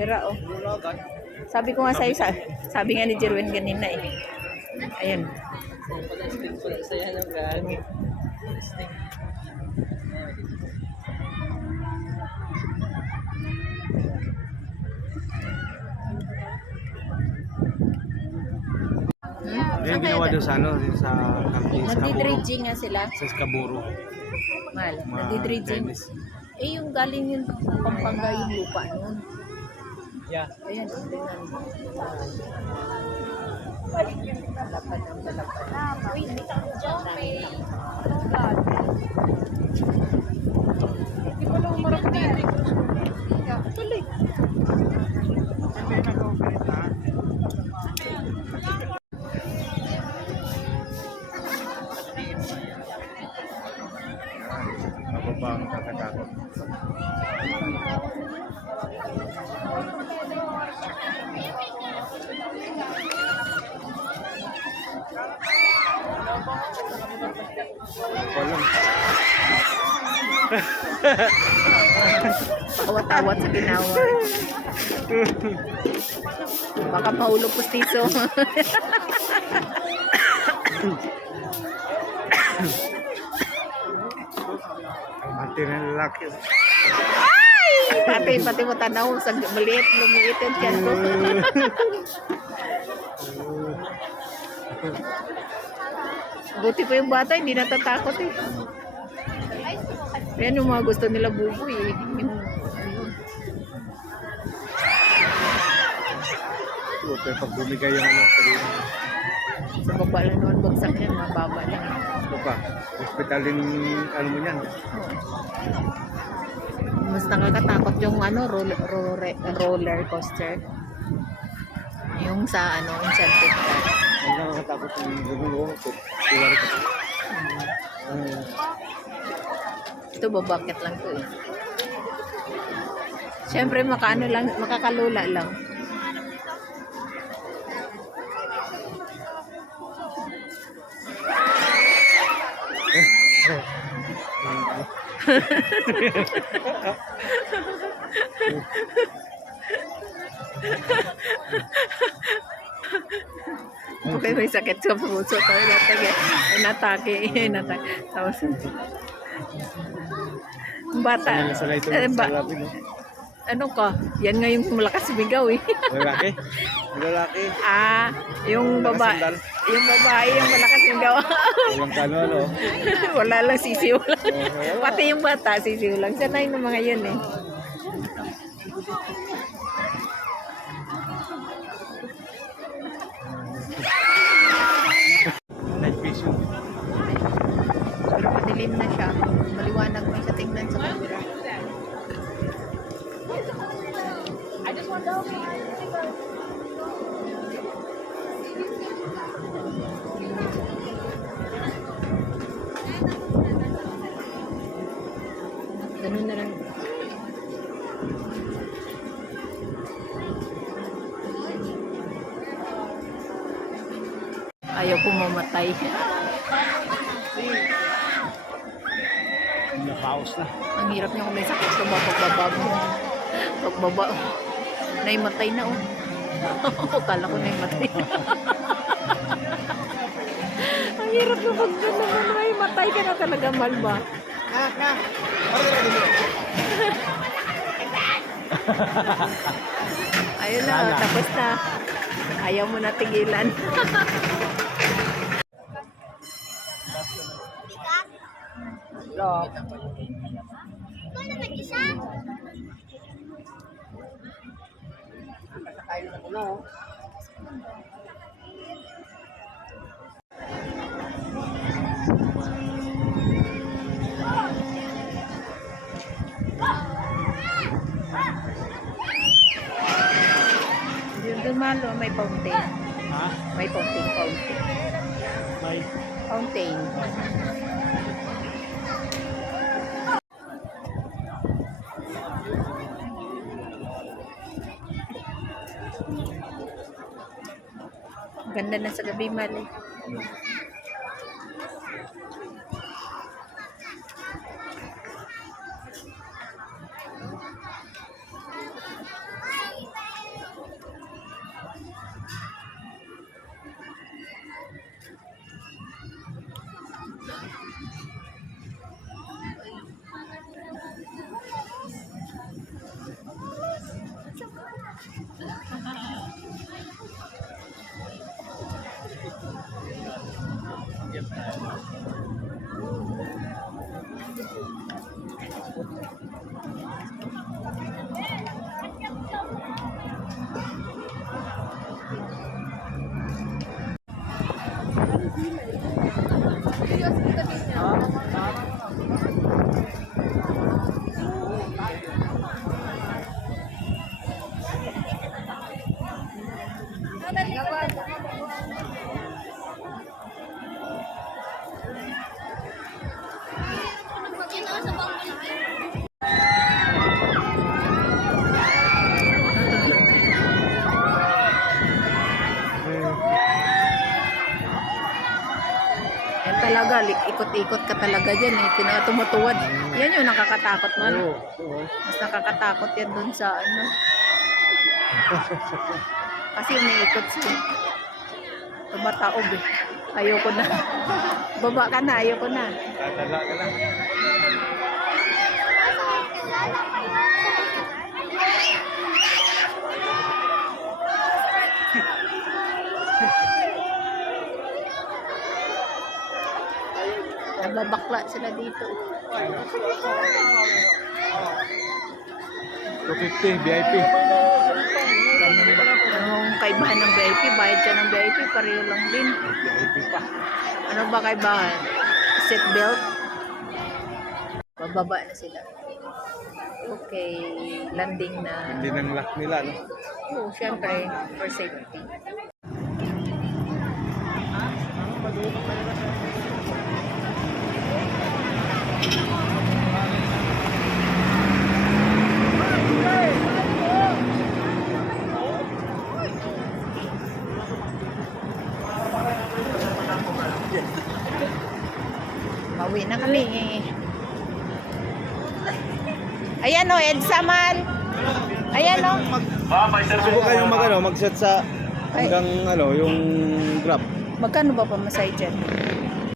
Dira, oh. Sabi ko nga sa'yo, sabi nga ni Jerwin ganina eh. Ayan. Yung ginawa doon sa ano, sa camping sa Caburo. Nagdi-dredging nga sila. Sa Caburo. Mahal. Nagdi-dredging. Eh, yung galing yun Pampanga yung lupa nun. Yeah. Ayan, tingnan mo. Lapad ang balapad. Uy, may takot dyan. Hindi pa lang umarap dito. Tuloy. Ako ba ang kakatakot? Walang. Pakawat-awat sa ginawa. Baka mahulog pustiso. Ang mati ng lalaki. Pati mo tanaw sa maliit, lumiit yung tiyan ko. Buti pa yung bata, hindi natatakot eh. Yan yung mga gusto nila buboy eh. Buti pag bumigay yung ano. Sa baba lang naman bagsak yan, mababa lang. Ano pa? Hospital din ano mo yan. Mas nakakatakot yung ano, roller coaster. Yung sa ano, enchanted car. Ang nakakatakot yung gumulong ko. Tuwari ka. Ito babakit lang to eh. Siyempre makaano lang, makakalula lang. Okay, may sakit sa puso. Inatake. Tapos, bata. Ano ka? Yan nga yung malakas sumigaw eh. Lalaki? Lalaki? Yung babae. Yung babae yung malakas sumigaw. Walang kano, no? Wala lang, sisiw lang. Pati yung bata, sisiw lang. Sanay ng mga yun eh. Night vision. Pero madilim na siya. Maliwanag mo siya tingnan sa camera. I just want to ganun na lang. Ayaw ko mamatay. Nakaos na. Ang hirap niya kung may sakit ka ba pagbaba mo. Pagbaba. Naimatay na oh. Kala ko naimatay. Ang hirap na pag naman naimatay ka na talaga, Malba. Na. Ayun na, tapos na. Ayaw mo na tigilan. Lock. Ikaw na mag-isa? Doon malo, may fountain. Ha? May fountain. May. Fountain. Ganda na sa gabi, Mali. Kumbaga, ikot-ikot ka talaga dyan eh. Tumutuwad. Yan yung nakakatakot man. Oo. Mas nakakatakot yan dun sa ano. Kasi umiikot siya. Tumataob eh. Ayoko na. Baba ka na, ayoko na. Tatala ka lang. Nababakla sila dito. 250 VIP. Anong kaibahan ng VIP? Bayad ka ng VIP, pareho lang din. VIP pa. Ano ba kaibahan? Seatbelt? Bababa na sila. Okay, landing na. Hindi nang lock nila, no? Oo, syempre, for safety. Pauwi na kami. Ayan o, EDSA man. Ayan o. Subukan kayong mag-set sa hanggang yung Grab. Magkano ba pamasahe dyan?